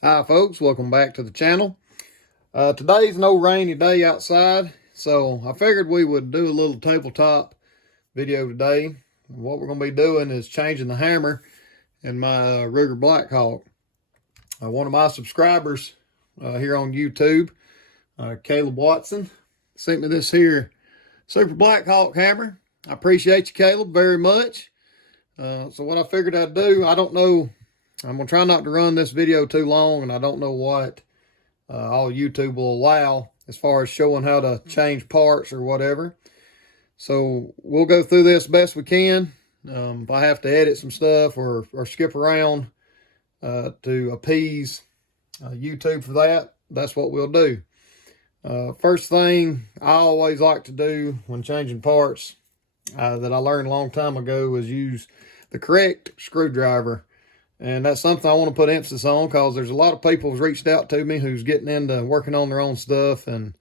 Hi folks, welcome back to the channel. Today's no rainy day outside, so I figured we would do a little tabletop video today. What we're going to be doing is changing the hammer in my Ruger Blackhawk. One of my subscribers here on YouTube, Caleb Watson, sent me this here Super Blackhawk hammer. I appreciate you, Caleb, very much. So what I figured I'd do, I don't know, I'm going to try not to run this video too long, and I don't know what all YouTube will allow as far as showing how to change parts or whatever. So we'll go through this best we can. If I have to edit some stuff or skip around to appease YouTube for that, that's what we'll do. First thing I always like to do when changing parts that I learned a long time ago is use the correct screwdriver. And that's something I want to put emphasis on because there's a lot of people who's reached out to me who's getting into working on their own stuff. And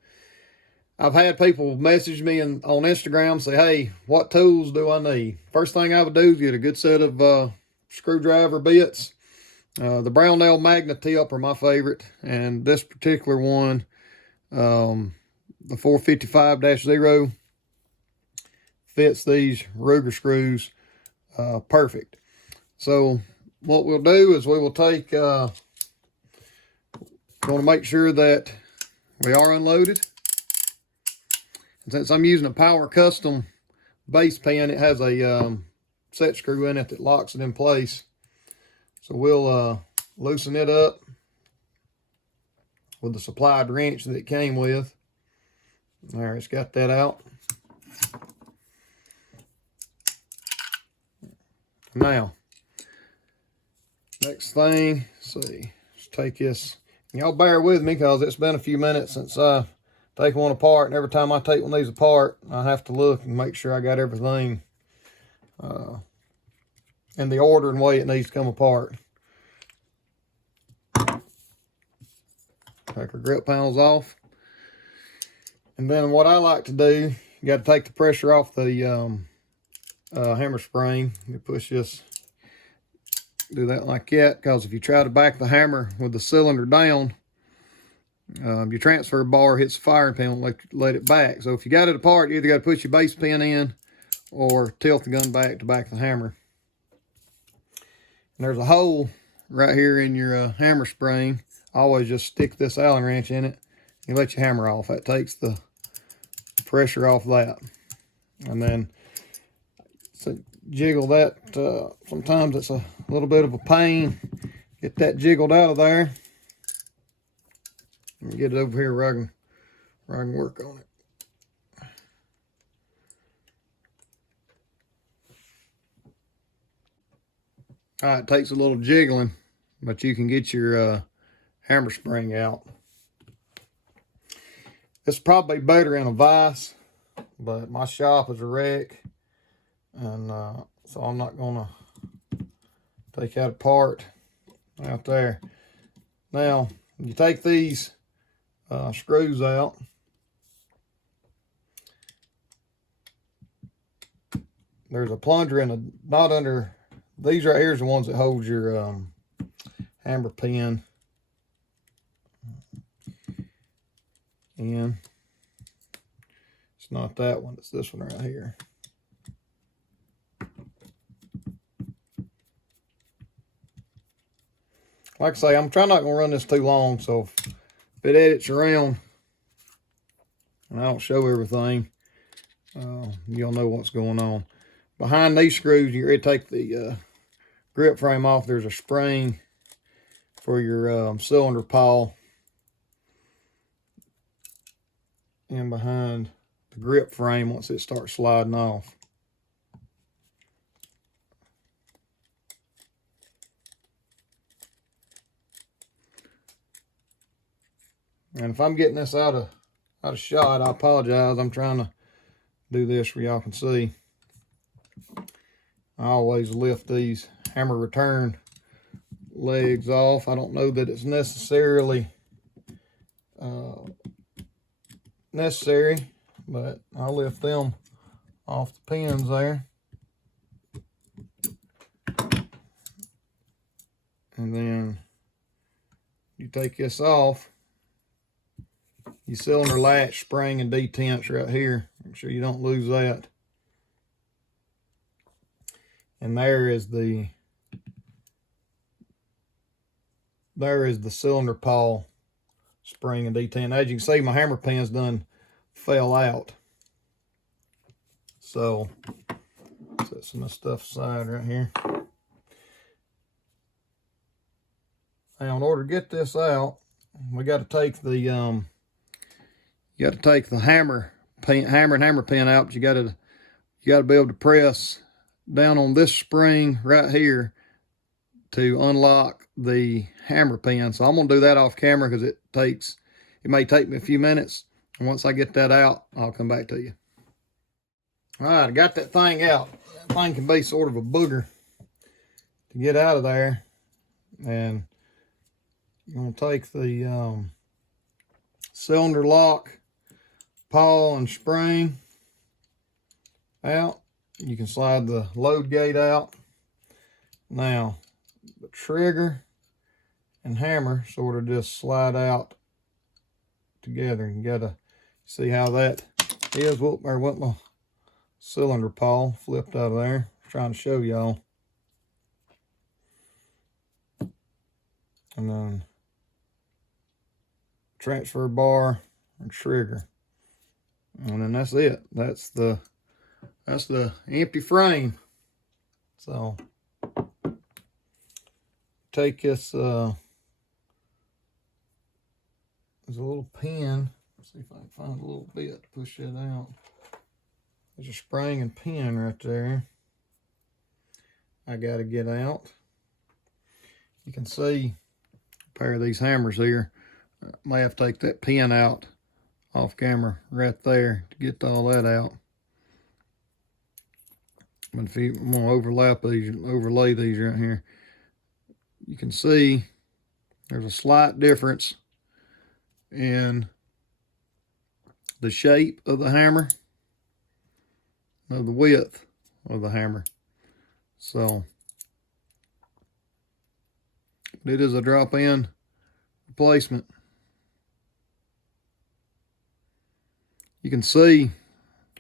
I've had people message me on Instagram, say, hey, what tools do I need? First thing I would do is get a good set of screwdriver bits. The brown nail magnet tip are my favorite. And this particular one, the 455-0, fits these Ruger screws perfect. So what we'll do is we will take, want to make sure that we are unloaded. And since I'm using a Power Custom base pin, it has a set screw in it that locks it in place. So we'll loosen it up with the supplied wrench that it came with. There, it's got that out. Now, next thing, let's take this. Y'all bear with me because it's been a few minutes since I take one apart, and every time I take one of these apart, I have to look and make sure I got everything in the order and way it needs to come apart. Take our grip panels off. And then what I like to do, you got to take the pressure off the hammer spring. You push this, do that like that, because if you try to back the hammer with the cylinder down, your transfer bar hits the firing pin and let it back. So if you got it apart, you either got to put your base pin in or tilt the gun back to back the hammer. And there's a hole right here in your hammer spring. I always just stick this Allen wrench in it. You let your hammer off. That takes the pressure off that. And then so jiggle that. Sometimes it's a little bit of a pain. Get that jiggled out of there. And get it over here where I can work on it. All right, it takes a little jiggling, but you can get your hammer spring out. It's probably better in a vise, but my shop is a wreck, and so I'm not gonna take that apart out there. Now, you take these screws out. There's a plunger in a, not under, these right here is the ones that hold your hammer pin in. It's not that one, it's this one right here. Like I say, I'm trying not to run this too long, so if it edits around and I don't show everything, you'll know what's going on. Behind these screws, you're ready to take the grip frame off. There's a spring for your cylinder pawl. And behind the grip frame once it starts sliding off. And if I'm getting this out of shot, I apologize. I'm trying to do this where y'all can see. I always lift these hammer return legs off. I don't know that it's necessarily necessary, but I'll lift them off the pins there. And then take this off, your cylinder latch, spring, and detents right here. Make sure you don't lose that. And there is the cylinder pawl spring and detent. As you can see, my hammer pins done fell out. So set some of this stuff aside right here. Now, in order to get this out, we got to take the you got to take the hammer and hammer pin out. But you got to be able to press down on this spring right here to unlock the hammer pin. So I'm gonna do that off camera because it may take me a few minutes. And once I get that out, I'll come back to you. All right, I got that thing out. That thing can be sort of a booger to get out of there. And you're gonna take the cylinder lock, pawl, and spring out. You can slide the load gate out. Now, the trigger and hammer sort of just slide out together. You gotta see how that is. What my cylinder pawl flipped out of there. I'm trying to show y'all. And then transfer bar and trigger. And then that's it. That's the empty frame. So take this there's a little pin. Let's see if I can find a little bit to push it out. There's a spring and pin right there. I got to get out. You can see a pair of these hammers here. I may have to take that pin out off camera right there to get all that out. But if you want to overlay these right here, you can see there's a slight difference in the shape of the hammer, of the width of the hammer. So it is a drop-in replacement. You can see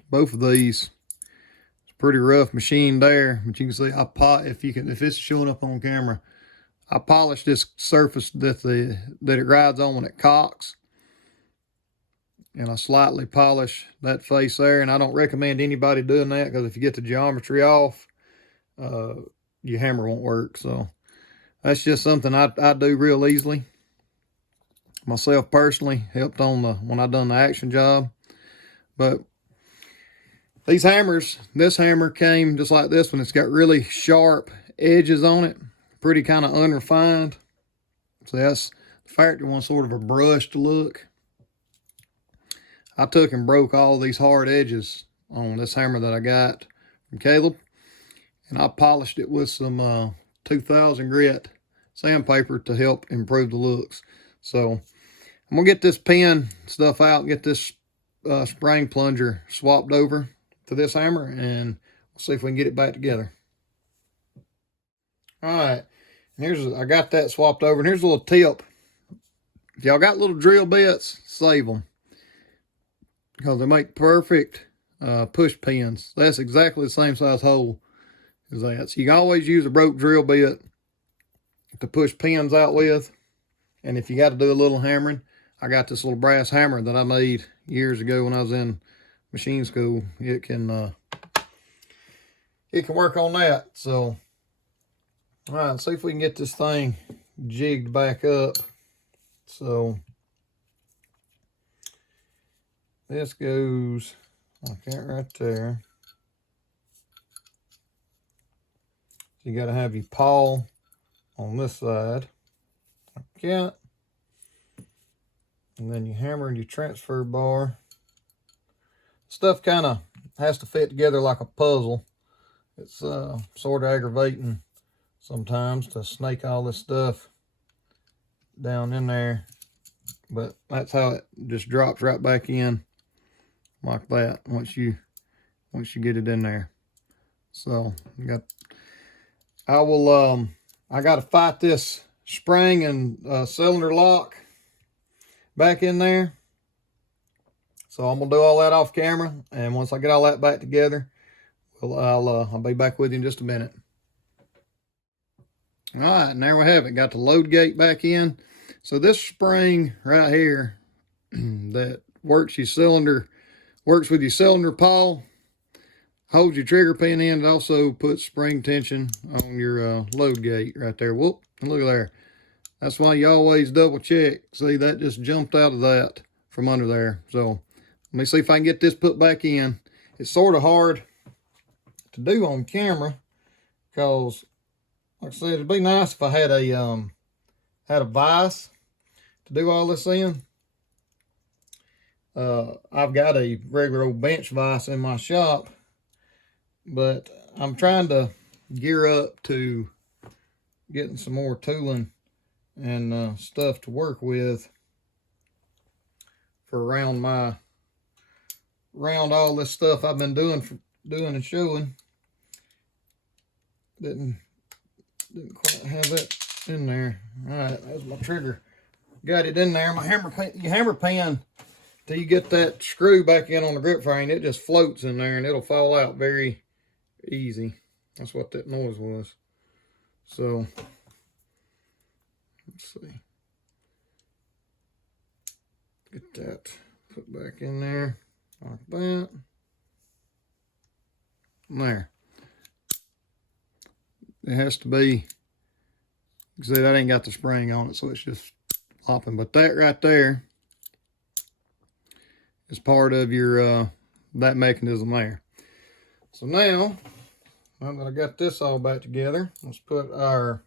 both of these. It's pretty rough machine there, but you can see if it's showing up on camera, I polished this surface that it rides on when it cocks, and I slightly polish that face there. And I don't recommend anybody doing that because if you get the geometry off, your hammer won't work. So that's just something I do real easily. Myself personally helped on when I done the action job. But these hammers, this hammer came just like this one. It's got really sharp edges on it, pretty kind of unrefined. So that's the factory wants sort of a brushed look. I took and broke all these hard edges on this hammer that I got from Caleb, and I polished it with some 2000 grit sandpaper to help improve the looks. So I'm gonna get this pin stuff out and get this spring plunger swapped over to this hammer, and we'll see if we can get it back together. All right, and I got that swapped over, and here's a little tip. If y'all got little drill bits, save them, because they make perfect push pins. That's exactly the same size hole as that. So you can always use a broke drill bit to push pins out with. And if you got to do a little hammering, I got this little brass hammer that I made years ago when I was in machine school. It can work on that. So, all right, let's see if we can get this thing jigged back up. So this goes like that right there. You got to have your pawl on this side, like that. And then you hammer your transfer bar. Stuff kind of has to fit together like a puzzle. It's sort of aggravating sometimes to snake all this stuff down in there. But that's how it just drops right back in like that once you get it in there. So I got to fight this spring and cylinder lock back in there. So I'm gonna do all that off camera, and once I get all that back together, I'll be back with you in just a minute. All right, and there we have it. Got the load gate back in. So this spring right here that works with your cylinder pawl, holds your trigger pin in. It also puts spring tension on your load gate right there. Whoop, look at there. That's why you always double check. See, that just jumped out of that from under there. So let me see if I can get this put back in. It's sort of hard to do on camera because, like I said, it'd be nice if I had a vise to do all this in. I've got a regular old bench vise in my shop, but I'm trying to gear up to getting some more tooling and stuff to work with for around all this stuff I've been doing and showing. Didn't quite have it in there. All right, there's my trigger. Got it in there. My hammer pan, till you get that screw back in on the grip frame, it just floats in there and it'll fall out very easy. That's what that noise was. So let's see. Get that put back in there like that. There. It has to be, see, that ain't got the spring on it, so it's just flopping. But that right there is part of your that mechanism there. So now that I got this all back together, let's put our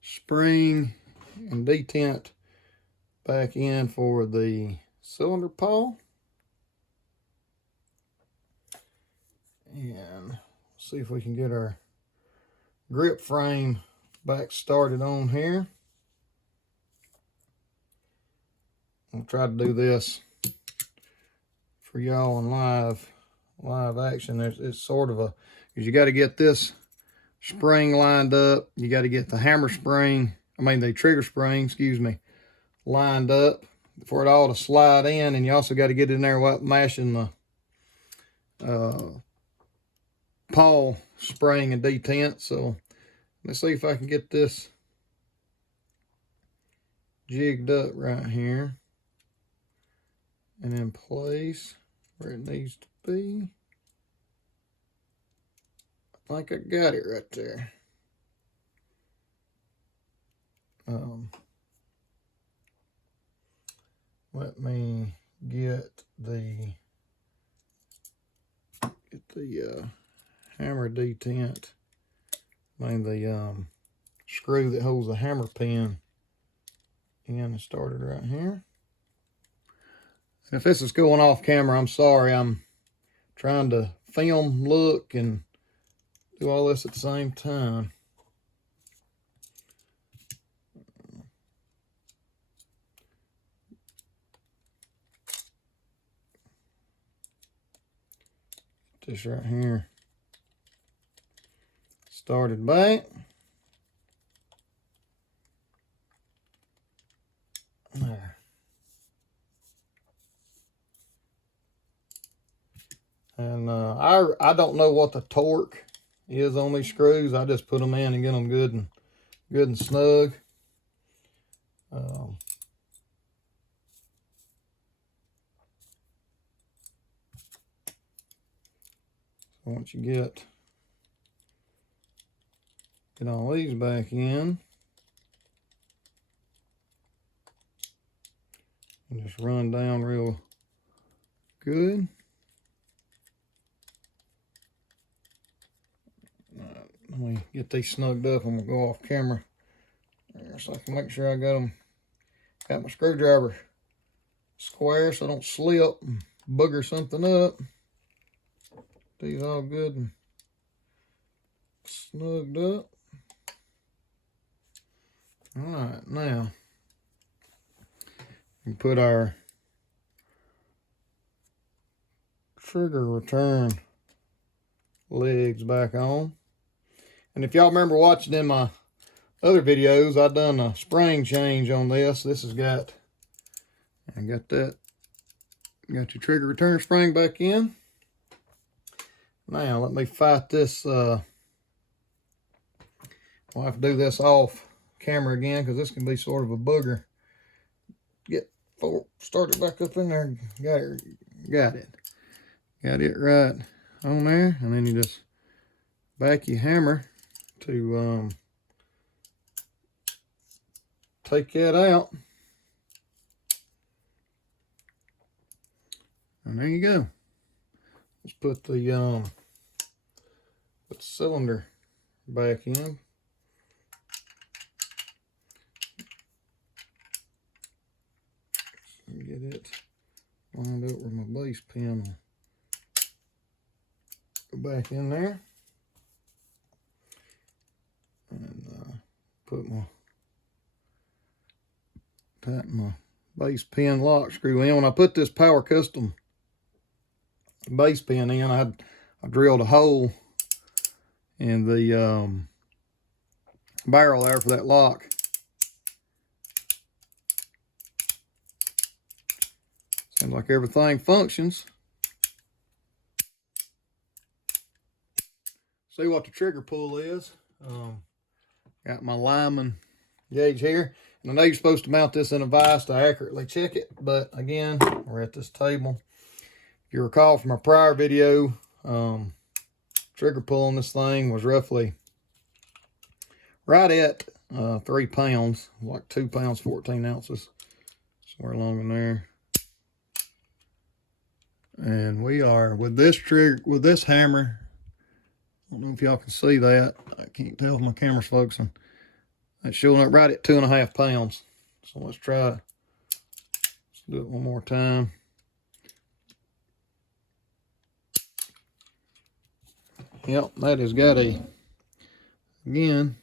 spring and detent back in for the cylinder pawl. And see if we can get our grip frame back started on here. I'll try to do this for y'all in live action. It's sort of a, because you got to get this spring lined up. You got to get the the trigger spring, excuse me, lined up for it all to slide in. And you also got to get in there without mashing the pawl spring and detent. So let's see if I can get this jigged up right here and in place where it needs to be. I think I got it right there. Let me get the hammer detent, the screw that holds the hammer pin in, and started right here. And if this is going off camera, I'm sorry. I'm trying to film, look, and do all this at the same time. This right here started back. There. And I don't know what the torque is on these screws. I just put them in and get them good and snug. So once you get all these back in, and just run down real good. Let me get these snugged up. I'm gonna go off camera there so I can make sure I got my screwdriver square so I don't slip and booger something up. These all good and snugged up. All right, now we put our trigger return legs back on. And if y'all remember watching in my other videos, I've done a spring change on this. This has got, I got that, got your trigger return spring back in. Now let me fight this. I'll have to do this off camera again because this can be sort of a booger. Get started back up in there. Got it right on there, and then you just back your hammer to take that out, and there you go. Let's put the cylinder back in. Get it lined up where my base pin will go back in there, and put my tighten my base pin lock screw in. When I put this Power Custom base pin in, I drilled a hole in the barrel there for that lock. Seems like everything functions. See what the trigger pull is. Got my lineman gauge here. And I know you're supposed to mount this in a vise to accurately check it, but again, we're at this table. If you recall from our prior video, trigger pull on this thing was roughly right at 3 pounds, like 2 pounds, 14 ounces, somewhere along in there. And we are with this trigger, with this hammer. I don't know if y'all can see that. I can't tell if my camera's focusing. That's showing up right at 2.5 pounds. So let's try it. Let's do it one more time. Yep, that has got a, again,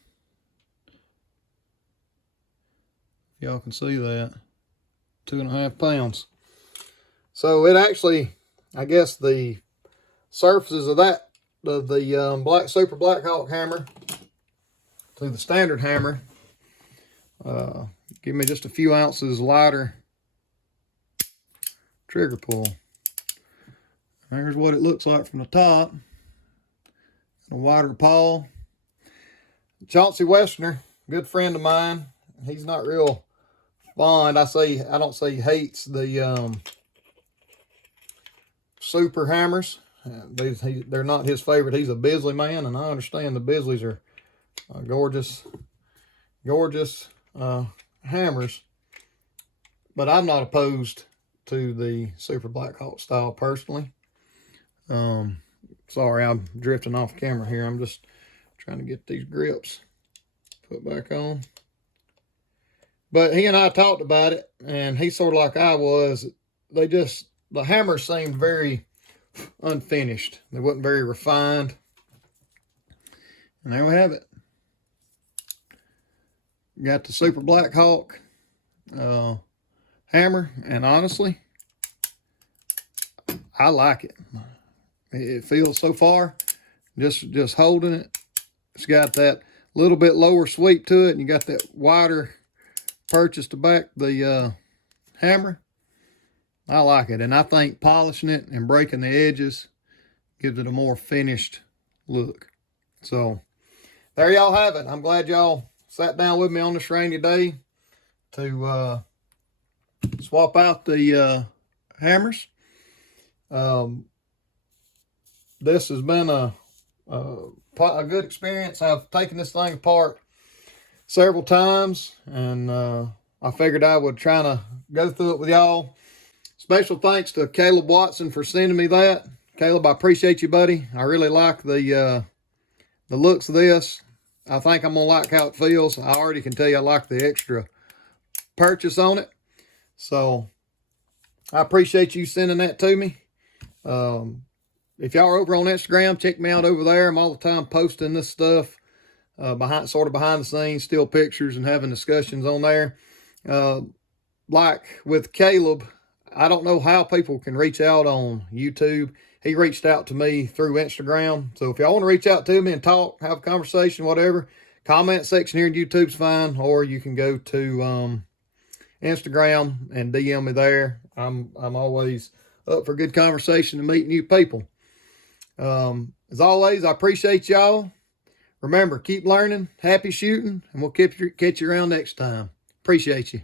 y'all can see that, 2.5 pounds. So it actually, I guess the surfaces of that, of the Super Blackhawk hammer to the standard hammer, give me just a few ounces lighter trigger pull. There's what it looks like from the top. A wider pawl. Chauncey Westerner, good friend of mine. He's not real fond. I don't say he hates the super hammers. They're not his favorite. He's a Bisley man, and I understand the Bisleys are gorgeous hammers. But I'm not opposed to the Super Blackhawk Style personally. Sorry, I'm drifting off camera here. I'm just trying to get these grips put back on. But he and I talked about it, and he's sort of like I was. The hammers seemed very unfinished. They wasn't very refined. And there we have it. Got the Super Blackhawk hammer, and honestly, I like it. It feels so far, just holding it. It's got that little bit lower sweep to it, and you got that wider purchase to back the hammer. I like it, and I think polishing it and breaking the edges gives it a more finished look. So there y'all have it. I'm glad y'all sat down with me on this rainy day to swap out the hammers. This has been a good experience. I've taken this thing apart several times, and I figured I would try to go through it with y'all. Special thanks to Caleb Watson for sending me that. Caleb, I appreciate you, buddy. I really like the looks of this. I think I'm gonna like how it feels. I already can tell you I like the extra purchase on it. So I appreciate you sending that to me. If y'all are over on Instagram, check me out over there. I'm all the time posting this stuff behind the scenes, still pictures, and having discussions on there. Like with Caleb, I don't know how people can reach out on YouTube. He reached out to me through Instagram. So if y'all want to reach out to me and talk, have a conversation, whatever, Comment section here on YouTube's fine, or you can go to Instagram and DM me there. I'm always up for good conversation and meet new people. As always, I appreciate y'all. Remember, keep learning, happy shooting, and we'll catch you around next time. Appreciate you.